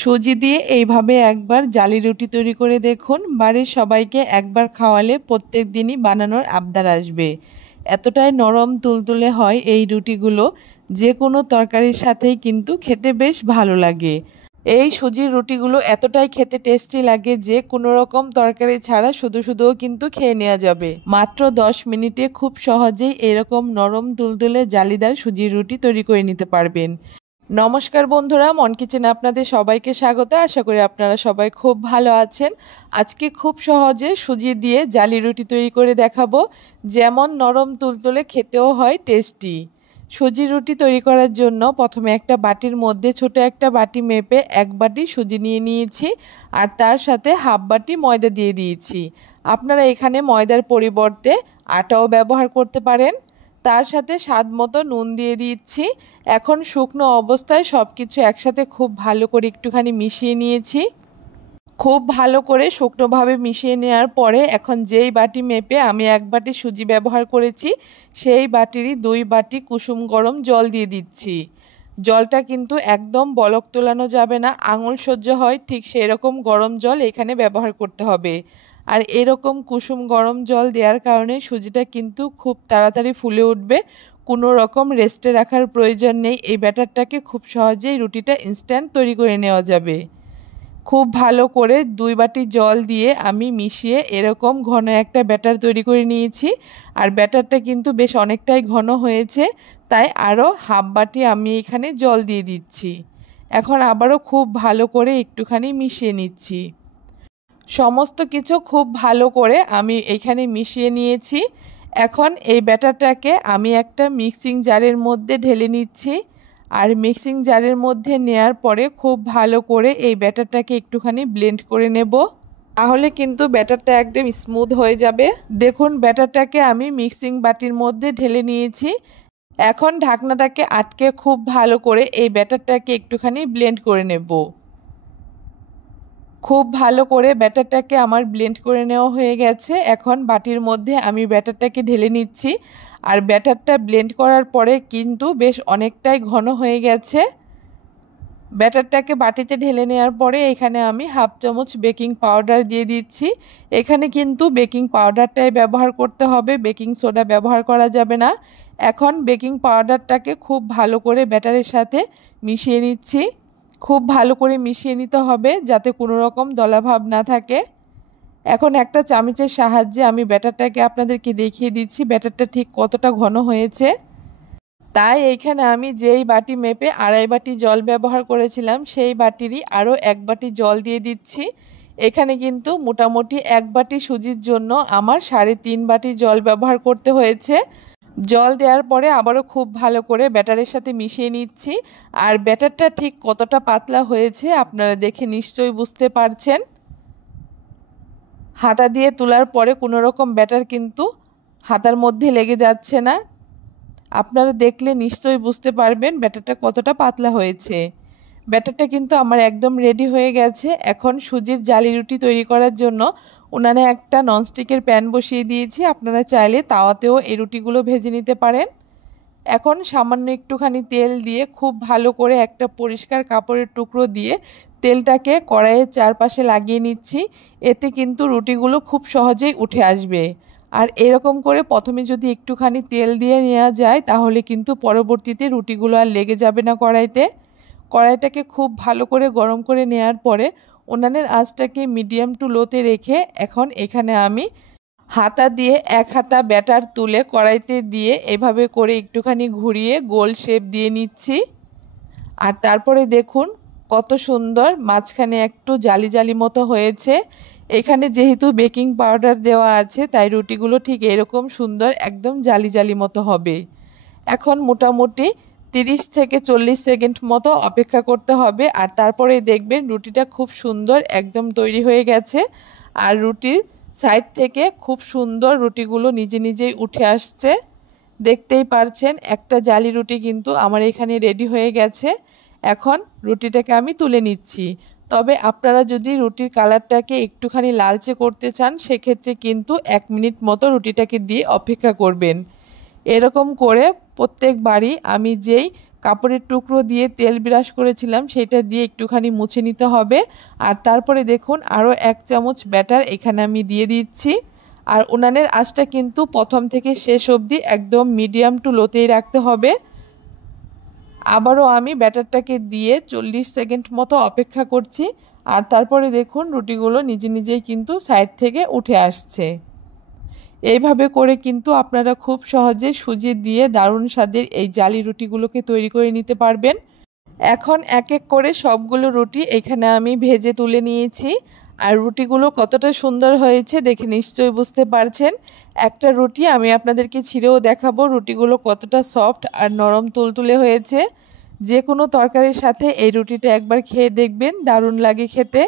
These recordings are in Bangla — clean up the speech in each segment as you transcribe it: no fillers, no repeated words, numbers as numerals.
সুজি দিয়ে এইভাবে একবার জালি রুটি তৈরি করে দেখুন। বাড়ির সবাইকে একবার খাওয়ালে প্রত্যেক দিনই বানানোর আবদার আসবে। এতটাই নরম তুলতুলে হয় এই রুটিগুলো, যে কোনো তরকারির সাথেই কিন্তু খেতে বেশ ভালো লাগে। এই সুজির রুটিগুলো এতটাই খেতে টেস্টি লাগে যে কোনো রকম তরকারি ছাড়া শুধু শুধুও কিন্তু খেয়ে নেওয়া যাবে। মাত্র 10 মিনিটে খুব সহজেই এরকম নরম তুলতুলে জালিদার সুজির রুটি তৈরি করে নিতে পারবেন। নমস্কার বন্ধুরা, মন কিচেনে আপনাদের সবাইকে স্বাগত। আশা করি আপনারা সবাই খুব ভালো আছেন। আজকে খুব সহজে সুজি দিয়ে জালি রুটি তৈরি করে দেখাবো, যেমন নরম তুলতুলে খেতেও হয় টেস্টি। সুজি রুটি তৈরি করার জন্য প্রথমে একটা বাটির মধ্যে ছোট একটা বাটি মেপে 1 বাটি সুজি নিয়ে নিয়েছি, আর তার সাথে হাফ বাটি ময়দা দিয়ে দিয়েছি। আপনারা এখানে ময়দার পরিবর্তে আটাও ব্যবহার করতে পারেন। তার সাথে স্বাদ মতো নুন দিয়ে দিচ্ছি। এখন শুকনো অবস্থায় সব কিছু একসাথে খুব ভালো করে একটুখানি মিশিয়ে নিয়েছি। খুব ভালো করে শুকনোভাবে মিশিয়ে নেওয়ার পরে এখন যেই বাটি মেপে আমি 1 বাটি সুজি ব্যবহার করেছি, সেই বাটিরই 2 বাটি কুসুম গরম জল দিয়ে দিচ্ছি। জলটা কিন্তু একদম বলক তোলানো যাবে না, আঙুল সহ্য হয় ঠিক সেই রকম গরম জল এখানে ব্যবহার করতে হবে। আর এরকম কুসুম গরম জল দেওয়ার কারণে সুজিটা কিন্তু খুব তাড়াতাড়ি ফুলে উঠবে। কোনো রকম রেস্টে রাখার প্রয়োজন নেই। এই ব্যাটারটাকে খুব সহজেই রুটিটা ইনস্ট্যান্ট তৈরি করে নেওয়া যাবে। খুব ভালো করে 2 বাটি জল দিয়ে আমি মিশিয়ে এরকম ঘন একটা ব্যাটার তৈরি করে নিয়েছি। আর ব্যাটারটা কিন্তু বেশ অনেকটাই ঘন হয়েছে, তাই আরও হাফ বাটি আমি এখানে জল দিয়ে দিচ্ছি। এখন আবারও খুব ভালো করে একটুখানি মিশিয়ে নিচ্ছি। সমস্ত কিছু খুব ভালো করে আমি এখানে মিশিয়ে নিয়েছি। এখন এই ব্যাটারটাকে আমি একটা মিক্সিং জারের মধ্যে ঢেলে নিচ্ছি। আর মিক্সিং জারের মধ্যে নেয়ার পরে খুব ভালো করে এই ব্যাটারটাকে একটুখানি ব্লেন্ড করে নেব, তাহলে কিন্তু ব্যাটারটা একদম স্মুথ হয়ে যাবে। দেখুন ব্যাটারটাকে আমি মিক্সিং বাটির মধ্যে ঢেলে নিয়েছি। এখন ঢাকনাটাকে আটকে খুব ভালো করে এই ব্যাটারটাকে একটুখানি ব্লেন্ড করে নেব। খুব ভালো করে ব্যাটারটাকে আমার ব্লেন্ড করে নেওয়া হয়ে গেছে। এখন বাটির মধ্যে আমি ব্যাটারটাকে ঢেলে নিচ্ছি। আর ব্যাটারটা ব্লেন্ড করার পরে কিন্তু বেশ অনেকটাই ঘন হয়ে গেছে। ব্যাটারটাকে বাটিতে ঢেলে নেওয়ার পরে এখানে আমি হাফ চামচ বেকিং পাউডার দিয়ে দিচ্ছি। এখানে কিন্তু বেকিং পাউডারটাই ব্যবহার করতে হবে, বেকিং সোডা ব্যবহার করা যাবে না। এখন বেকিং পাউডারটাকে খুব ভালো করে ব্যাটারের সাথে মিশিয়ে নিচ্ছি। খুব ভালো করে মিশিয়ে নিতে হবে যাতে কোনো রকম দলাভাব না থাকে। এখন একটা চামচের সাহায্যে আমি ব্যাটারটাকে আপনাদেরকে দেখিয়ে দিচ্ছি ব্যাটারটা ঠিক কতটা ঘন হয়েছে। তাই এইখানে আমি যেই বাটি মেপে 2.5 বাটি জল ব্যবহার করেছিলাম, সেই বাটিরই আরও 1 বাটি জল দিয়ে দিচ্ছি। এখানে কিন্তু মোটামুটি 1 বাটি সুজির জন্য আমার 3.5 বাটি জল ব্যবহার করতে হয়েছে। জল দেওয়ার পরে আবারও খুব ভালো করে ব্যাটারের সাথে মিশিয়ে নিচ্ছি। আর ব্যাটারটা ঠিক কতটা পাতলা হয়েছে আপনারা দেখে নিশ্চয়ই বুঝতে পারছেন। হাতা দিয়ে তোলার পরে কোনো রকম ব্যাটার কিন্তু হাতার মধ্যে লেগে যাচ্ছে না। আপনারা দেখলে নিশ্চয়ই বুঝতে পারবেন ব্যাটারটা কতটা পাতলা হয়েছে। ব্যাটারটা কিন্তু আমার একদম রেডি হয়ে গেছে। এখন সুজির জালি রুটি তৈরি করার জন্য উনানে একটা ননস্টিকের প্যান বসিয়ে দিয়েছি। আপনারা চাইলে তাওয়াতেও এই রুটিগুলো ভেজে নিতে পারেন। এখন সামান্য একটুখানি তেল দিয়ে খুব ভালো করে একটা পরিষ্কার কাপড়ের টুকরো দিয়ে তেলটাকে কড়াইয়ের চারপাশে লাগিয়ে নিচ্ছি। এতে কিন্তু রুটিগুলো খুব সহজেই উঠে আসবে। আর এরকম করে প্রথমে যদি একটুখানি তেল দিয়ে নেওয়া যায় তাহলে কিন্তু পরবর্তীতে রুটিগুলো আর লেগে যাবে না কড়াইতে। কড়াইটাকে খুব ভালো করে গরম করে নেওয়ার পরে উনানের আঁচটাকে মিডিয়াম টু লোতে রেখে এখন এখানে আমি হাতা দিয়ে 1 হাতা ব্যাটার তুলে কড়াইতে দিয়ে এভাবে করে একটুখানি ঘুরিয়ে গোল শেপ দিয়ে নিচ্ছি। আর তারপরে দেখুন কত সুন্দর মাঝখানে একটু জালি জালি মতো হয়েছে। এখানে যেহেতু বেকিং পাউডার দেওয়া আছে তাই রুটিগুলো ঠিক এরকম সুন্দর একদম জালি জালি মতো হবে। এখন মোটামুটি 30 থেকে 40 সেকেন্ড মতো অপেক্ষা করতে হবে। আর তারপরে দেখবেন রুটিটা খুব সুন্দর একদম তৈরি হয়ে গেছে। আর রুটির সাইড থেকে খুব সুন্দর রুটিগুলো নিজে নিজেই উঠে আসছে। দেখতেই পারছেন একটা জালি রুটি কিন্তু আমার এখানে রেডি হয়ে গেছে। এখন রুটিটাকে আমি তুলে নিচ্ছি। তবে আপনারা যদি রুটির কালারটাকে একটুখানি লালচে করতে চান সেক্ষেত্রে কিন্তু 1 মিনিট মতো রুটিটাকে দিয়ে অপেক্ষা করবেন। এরকম করে প্রত্যেকবারই আমি যেই কাপড়ের টুকরো দিয়ে তেল ব্রাশ করেছিলাম সেটা দিয়ে একটুখানি মুছে নিতে হবে। আর তারপরে দেখুন আরও 1 চামচ ব্যাটার এখানে আমি দিয়ে দিচ্ছি। আর উনানের আঁচটা কিন্তু প্রথম থেকে শেষ অবধি একদম মিডিয়াম টু লোতেই রাখতে হবে। আবারও আমি ব্যাটারটাকে দিয়ে 40 সেকেন্ড মতো অপেক্ষা করছি। আর তারপরে দেখুন রুটিগুলো নিজে নিজেই কিন্তু সাইড থেকে উঠে আসছে। এইভাবে করে কিন্তু আপনারা খুব সহজে সুজি দিয়ে দারুণ স্বাদের এই জালি রুটিগুলোকে তৈরি করে নিতে পারবেন। এখন এক এক করে সবগুলো রুটি এখানে আমি ভেজে তুলে নিয়েছি। আর রুটিগুলো কতটা সুন্দর হয়েছে দেখে নিশ্চয়ই বুঝতে পারছেন। একটা রুটি আমি আপনাদেরকে ছিঁড়েও দেখাবো রুটিগুলো কতটা সফট আর নরম তুলতুলে হয়েছে। যে কোনো তরকারির সাথে এই রুটিটা একবার খেয়ে দেখবেন, দারুণ লাগে খেতে।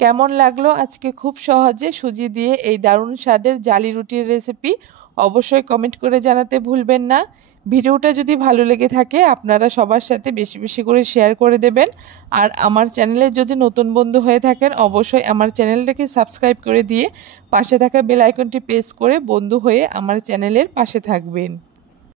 কেমন লাগলো আজকে খুব সহজে সুজি দিয়ে এই দারুণ স্বাদের জালি রুটির রেসিপি অবশ্যই কমেন্ট করে জানাতে ভুলবেন না। ভিডিওটা যদি ভালো লেগে থাকে আপনারা সবার সাথে বেশি বেশি করে শেয়ার করে দেবেন। আর আমার চ্যানেলে যদি নতুন বন্ধু হয়ে থাকেন অবশ্যই আমার চ্যানেলটাকে সাবস্ক্রাইব করে দিয়ে পাশে থাকা বেল আইকনটি প্রেস করে বন্ধু হয়ে আমার চ্যানেলের পাশে থাকবেন।